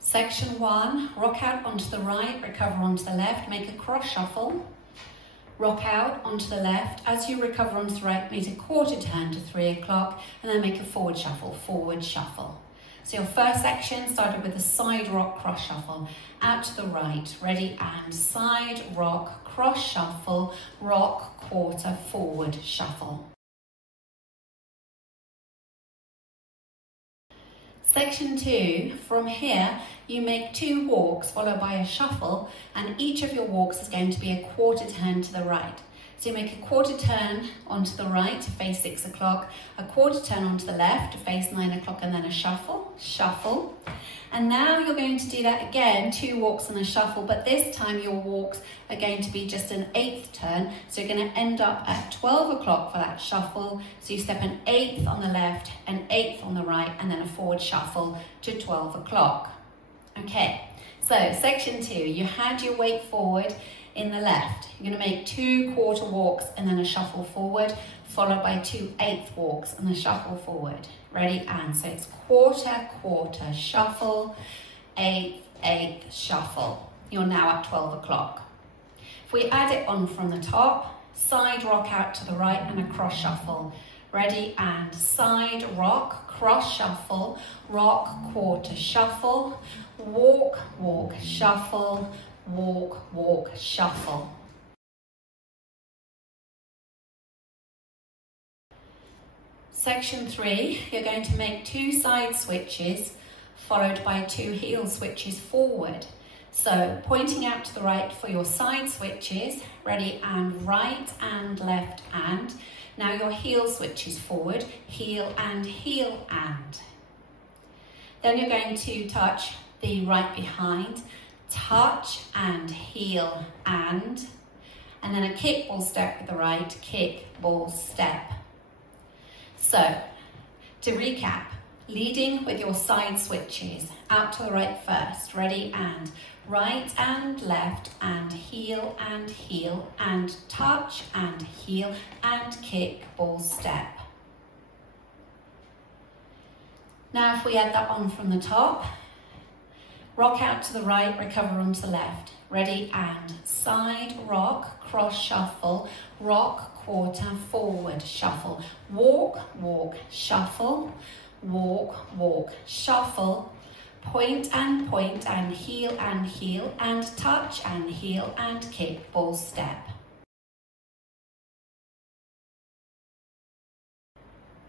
Section 1, rock out onto the right, recover onto the left, make a cross shuffle. Rock out onto the left. As you recover onto the right, make a quarter turn to 3 o'clock and then make a forward shuffle, forward shuffle. So your first section started with a side rock cross shuffle. Out to the right, ready, and side rock, cross shuffle, rock, quarter, forward shuffle. Section 2, from here you make 2 walks followed by a shuffle, and each of your walks is going to be a quarter turn to the right. So you make a quarter turn onto the right to face 6 o'clock, a quarter turn onto the left to face 9 o'clock, and then a shuffle, shuffle. And now you're going to do that again, 2 walks and a shuffle, but this time your walks are going to be just an 8th turn. So you're going to end up at 12 o'clock for that shuffle. So you step an 8th on the left, an 8th on the right, and then a forward shuffle to 12 o'clock. Okay, so section 2, you had your weight forward in the left. You're going to make 2 quarter walks and then a shuffle forward, followed by 2 8th walks and a shuffle forward. Ready? And so it's quarter, quarter, shuffle, 8th, 8th, shuffle. You're now at 12 o'clock. If we add it on from the top, side rock out to the right and a cross shuffle. Ready? And side rock, cross shuffle, rock, quarter, shuffle, walk, walk, shuffle, walk, walk, shuffle. Section 3, you're going to make 2 side switches followed by 2 heel switches forward. So pointing out to the right for your side switches, ready, and right and left and. Now your heel switches forward, heel and heel and. Then you're going to touch the right behind, touch and heel and then a kick ball step with the right, kick ball step. So to recap, leading with your side switches, out to the right first, ready, and right and left and heel and touch and heel and kick ball step. Now if we add that on from the top, rock out to the right, recover onto the left. Ready, and side rock, cross shuffle, rock, quarter, forward shuffle. Walk, walk, shuffle, walk, walk, shuffle. Point and heel and touch and heel and kick ball step.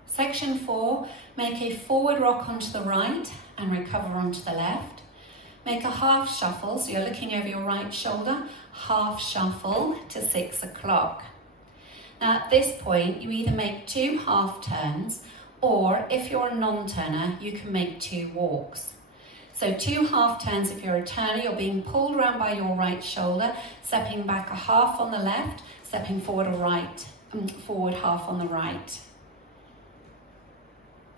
Section 4, make a forward rock onto the right and recover onto the left. Make a half shuffle, so you're looking over your right shoulder, half shuffle to 6 o'clock. Now at this point, you either make 2 half turns, or if you're a non-turner, you can make 2 walks. So 2 half turns if you're a turner, you're being pulled around by your right shoulder, stepping back a half on the left, stepping forward forward half on the right.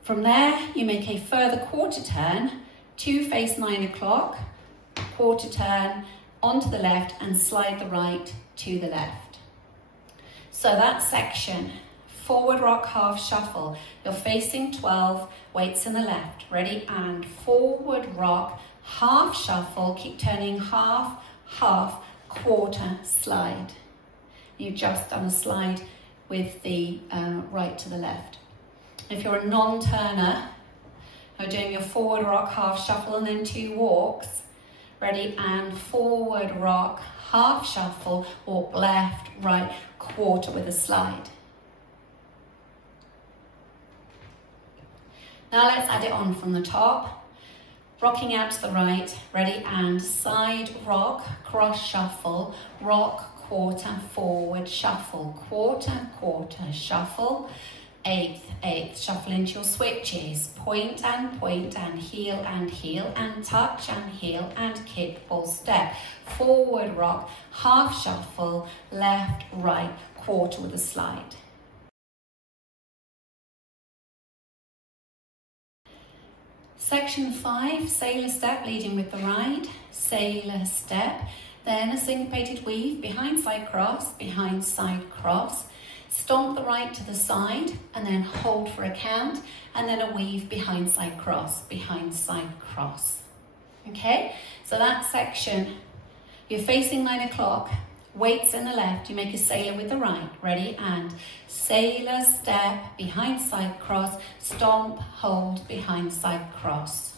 From there, you make a further quarter turn, 2 face 9 o'clock, quarter turn onto the left and slide the right to the left. So that section, forward rock, half shuffle, you're facing 12, weights in the left, ready, and forward rock, half shuffle, keep turning half, half, quarter, slide. You've just done a slide with the right to the left. If you're a non-turner, you're doing your forward rock, half shuffle, and then 2 walks. Ready, and forward rock, half shuffle, walk left, right, quarter with a slide. Now let's add it on from the top. Rocking out to the right, ready, and side rock, cross shuffle, rock, quarter, forward, shuffle, quarter, quarter, shuffle, 8th, 8th, shuffle into your switches, point and heel and touch and heel and kick ball step, forward rock, half shuffle, left, right, quarter with a slide. Section 5, sailor step leading with the right, sailor step, then a syncopated weave, behind side cross, stomp the right to the side and then hold for a count, and then a weave behind side cross, behind side cross. Okay, so that section, you're facing 9 o'clock, weights in the left, you make a sailor with the right, ready, and sailor, step, behind side cross, stomp, hold, behind side cross.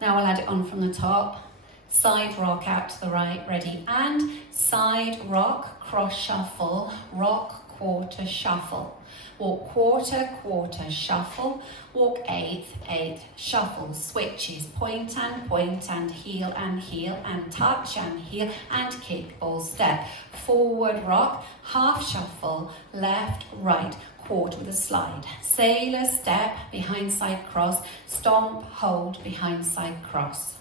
Now we'll add it on from the top, side rock out to the right, ready, and side rock, cross shuffle, rock, quarter, shuffle. Walk quarter, quarter, shuffle, walk eighth, eighth, shuffle, switches, point and heel and touch and heel and kick, ball step, forward rock, half shuffle, left, right, quarter with a slide, sailor, step, behind side cross, stomp, hold, behind side cross.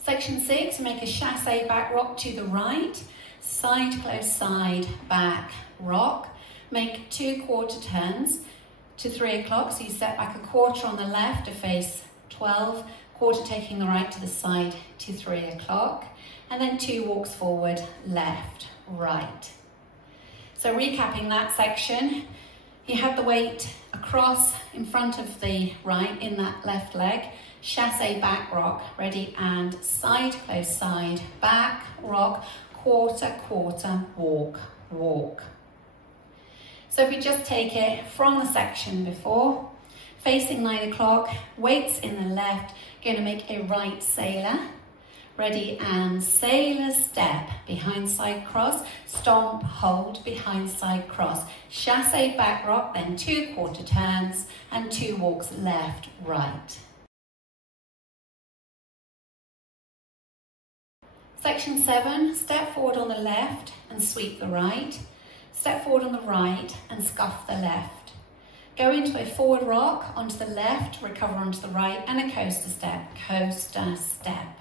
Section 6, make a chassé back rock to the right, side close side, back rock. Make 2 quarter turns to 3 o'clock, so you step back a quarter on the left to face 12, quarter taking the right to the side to 3 o'clock, and then 2 walks forward, left, right. So recapping that section, you have the weight across in front of the right in that left leg, chassé back rock, ready, and side close side, back rock, quarter, quarter, walk, walk. So if we just take it from the section before, facing 9 o'clock, weights in the left, going to make a right sailor, ready, and sailor step, behind side cross, stomp, hold, behind side cross, chassé back rock, then 2 quarter turns and 2 walks left, right. Section 7, step forward on the left and sweep the right. Step forward on the right and scuff the left. Go into a forward rock onto the left, recover onto the right, and a coaster step, coaster step.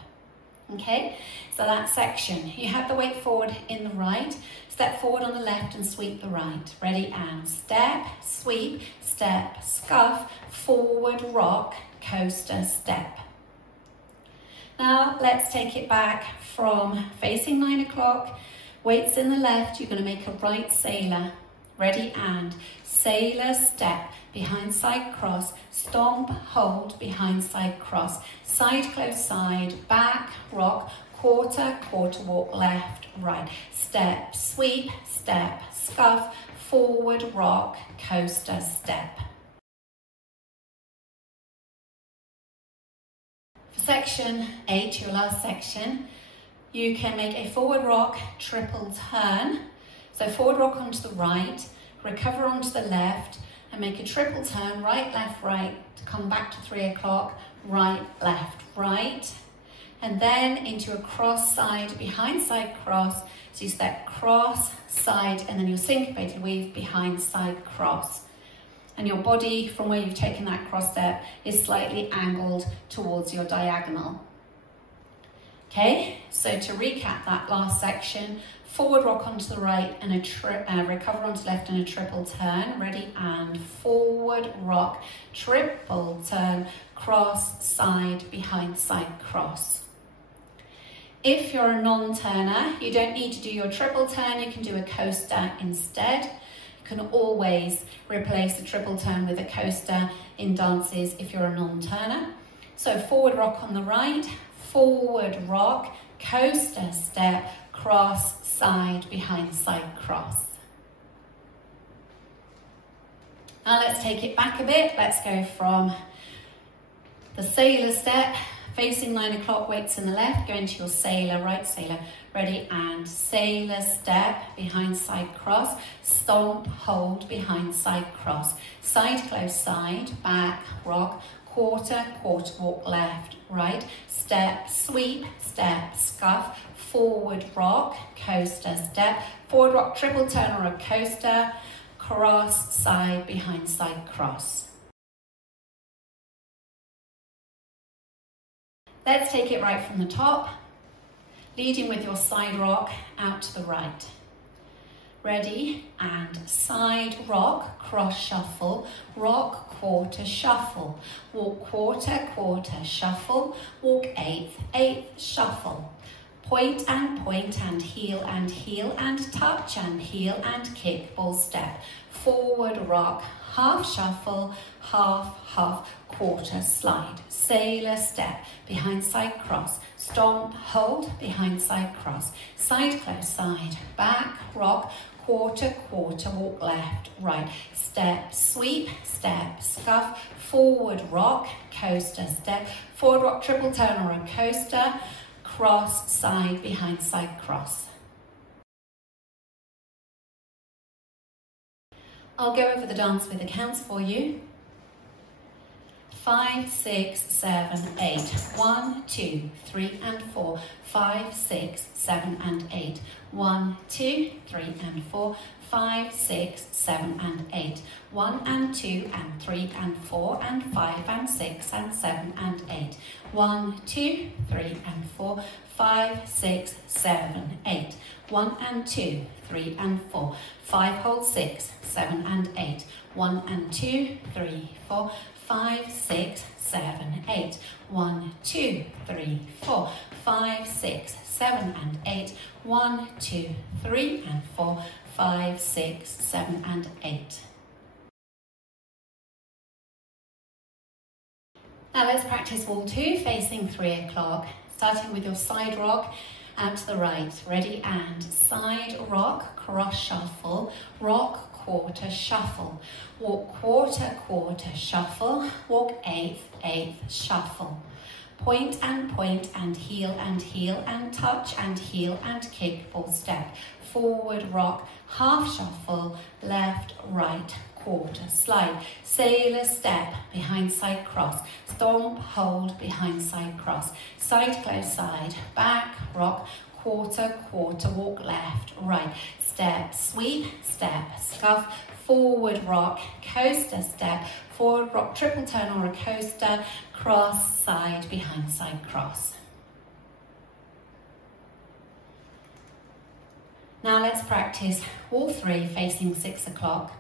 Okay, so that section, you have the weight forward in the right, step forward on the left and sweep the right. Ready, and step, sweep, step, scuff, forward rock, coaster step. Now let's take it back from facing 9 o'clock, weights in the left, you're going to make a right sailor, ready, and sailor step, behind side cross, stomp, hold, behind side cross, side close side, back, rock, quarter, quarter walk, left, right, step, sweep, step, scuff, forward rock, coaster step. Section 8, your last section, you can make a forward rock, triple turn. So forward rock onto the right, recover onto the left, and make a triple turn, right, to come back to 3 o'clock, right, left, right. And then into a cross side, behind side cross. So you step cross, side, and then your syncopated weave, behind side cross. And your body, from where you've taken that cross step, is slightly angled towards your diagonal. Okay, so to recap that last section, forward rock onto the right and recover onto the left and a triple turn, ready, and forward rock, triple turn, cross, side, behind side cross. If you're a non-turner, you don't need to do your triple turn, you can do a coaster instead. Can always replace the triple turn with a coaster in dances if you're a non-turner. So forward rock on the right, forward rock, coaster step, cross, side, behind side cross. Now let's take it back a bit. Let's go from the sailor step, facing 9 o'clock, weights in the left, go into your sailor, right sailor, ready, and sailor step, behind side cross, stomp, hold, behind side cross, side close side, back, rock, quarter, quarter walk, left, right, step, sweep, step, scuff, forward rock, coaster step, forward rock, triple turn or a coaster, cross, side, behind side cross. Let's take it right from the top, leading with your side rock out to the right. Ready, and side rock, cross shuffle, rock, quarter, shuffle, walk quarter, quarter, shuffle, walk eighth, eighth, shuffle, point and heel and touch and heel and kick, ball step, forward rock, half shuffle, half, quarter slide, sailor step, behind side cross, stomp, hold, behind side cross, side close side, back, rock, quarter, walk left, right, step, sweep, step, scuff, forward rock, coaster step, forward rock, triple turn or a coaster, cross, side, behind side cross. I'll go over the dance with the counts for you. 5, 6, 7, 8. 1, 2, 3 and 4. 5, 6, 7 and 8. 1, 2, 3 and 4. 5, 6, 7 and 8. 1 and 2 and 3 and 4 and 5 and 6 and 7 and 8. 1, 2, 3 and 4. 5, 6, 7, 8. 1 and 2, 3 and 4. 5, hold 6, 7 and 8. 1 and 2, 3, 4. 5, 6, 7, 8. 1, 2, 3, 4. 5, 6, 7 and 8. 1, 2, 3 and 4. 5, 6, 7 and 8. Now let's practice wall 2 facing 3 o'clock, starting with your side rock out to the right. Ready and side rock, cross shuffle, rock, quarter, shuffle, walk, quarter, shuffle, walk, eighth, shuffle. Point and heel and touch and heel and kick, ball step, forward rock, half shuffle, left, right, quarter, slide, sailor step, behind side cross, stomp, hold, behind side cross, side close side, back, rock, quarter, walk left, right, step, sweep, step, scuff, forward rock, coaster step, forward rock, triple turn or a coaster, cross, side, behind side cross. Now let's practice wall 3 facing 6 o'clock.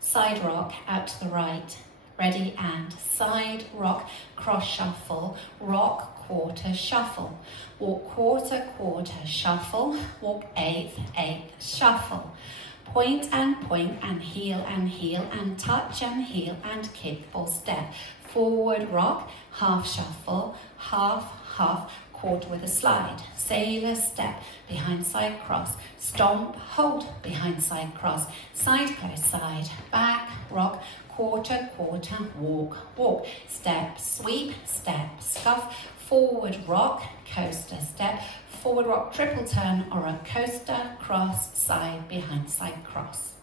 Side rock out to the right. Ready and side rock, cross shuffle, rock, quarter, shuffle. Walk, quarter, shuffle, walk, eighth, shuffle. Point and heel and touch and heel and kick, ball step. Forward rock, half shuffle, half, quarter with a slide. Sailor step, behind side cross. Stomp, hold, behind side cross. Side close side, back, rock, quarter, walk. Step, sweep, step, scuff. Forward rock, coaster step. Forward rock, triple turn or a coaster, cross, side, behind side cross.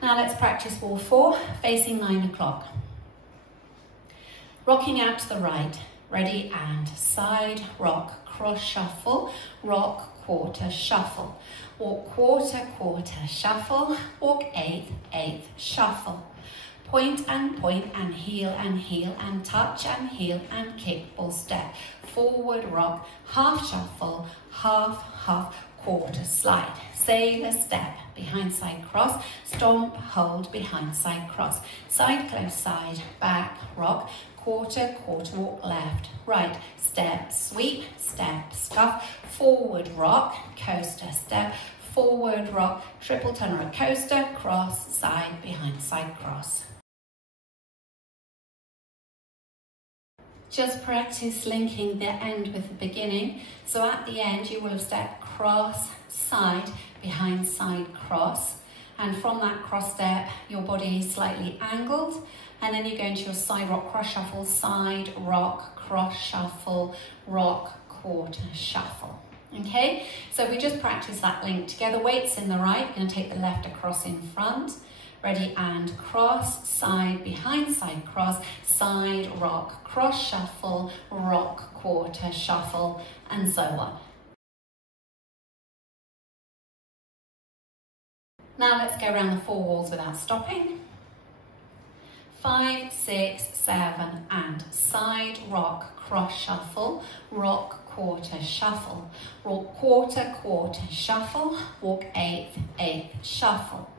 Now let's practice wall 4 facing 9 o'clock. Rocking out to the right. Ready and side rock, cross shuffle, rock, quarter, shuffle. Walk, quarter, shuffle, walk, eighth, shuffle. Point and heel and touch and heel and kick, ball step. Forward rock, half shuffle, half, quarter slide. Sailor step, behind side cross, stomp, hold, behind side cross. Side close side, back, rock, quarter, walk left, right. Step, sweep, step, scuff. Forward rock, coaster step. Forward rock, triple turn or a coaster, cross, side, behind side cross. Just practice linking the end with the beginning. So at the end you will have stepped cross, side, behind side cross. And from that cross step, your body is slightly angled. And then you go into your side rock, cross shuffle, side rock, cross shuffle, rock, quarter, shuffle. Okay, so we just practice that link together. Weights in the right, you're going to take the left across in front. Ready and cross, side, behind side cross, side rock, cross shuffle, rock, quarter, shuffle, and so on. Now let's go around the 4 walls without stopping. 5, 6, 7, and side rock, cross shuffle, rock, quarter, shuffle, rock, quarter, shuffle, walk, eighth, shuffle.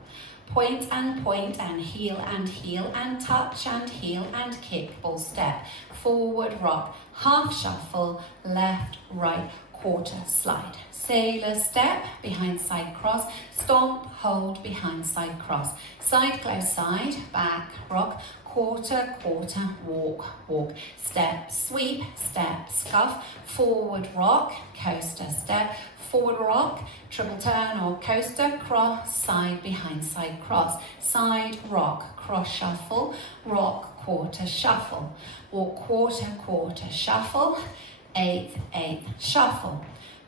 Point and heel and touch and heel and kick, ball step. forward rock, half shuffle, left, right, quarter slide. Sailor step, behind side cross, stomp, hold, behind side cross. Side close side, back, rock, quarter, quarter, walk, walk. Step, sweep, step, scuff, forward rock, coaster step, forward rock, triple turn or coaster, cross, side, behind side cross. Side rock, cross shuffle, rock, quarter, shuffle. Walk, quarter, quarter, shuffle, eighth, eighth, shuffle.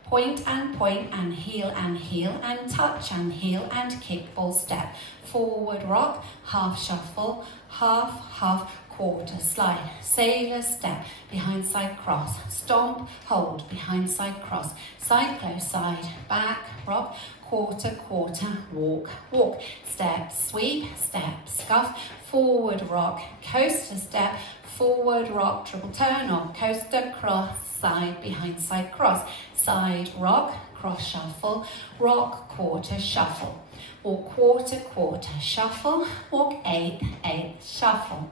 Point and heel and touch and heel and kick ball step. Forward rock, half shuffle, half, half, quarter slide. Sailor step, behind side cross, stomp, hold, behind side cross. Side close side, back, rock, quarter, quarter, walk, walk. Step, sweep, step, scuff, forward rock, coaster step, forward rock, triple turn or coaster, cross, side, behind side cross. Side rock, cross shuffle, rock, quarter, shuffle. Walk, quarter, quarter, shuffle, walk, eighth, eighth, shuffle.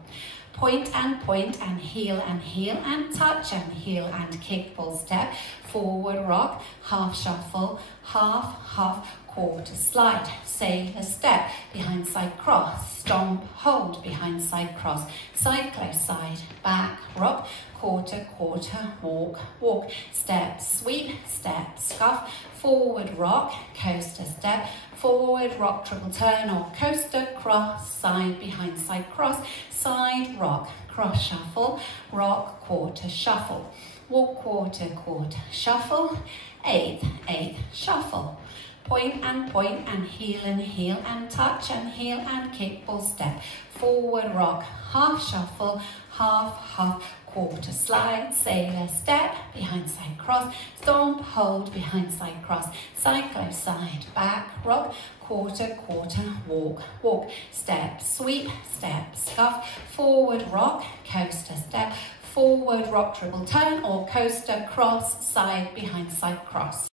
Point and heel and touch and heel and kick ball step. Forward rock, half shuffle, half, half, quarter slide. Sailor step, behind side cross, stomp, hold, behind side cross. Side close side, back, rock, quarter, quarter, walk, walk. Step, sweep, step, scuff, forward rock, coaster step, forward rock, triple turn or coaster, cross, side, behind side cross. Side rock, cross shuffle, rock, quarter, shuffle. Walk, quarter, quarter, shuffle, eighth, eighth, shuffle. Point and heel and touch and heel and kick ball step. Forward rock, half shuffle, half, half, quarter slide. Sailor step, behind side cross, stomp, hold, behind side cross. Side close side, back, rock, quarter, quarter, walk, walk. Step, sweep, step, scuff, forward rock, coaster step, forward rock, triple turn or coaster, cross, side, behind side cross.